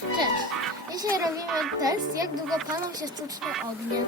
Cześć! Dzisiaj robimy test, jak długo palą się sztuczne ognie.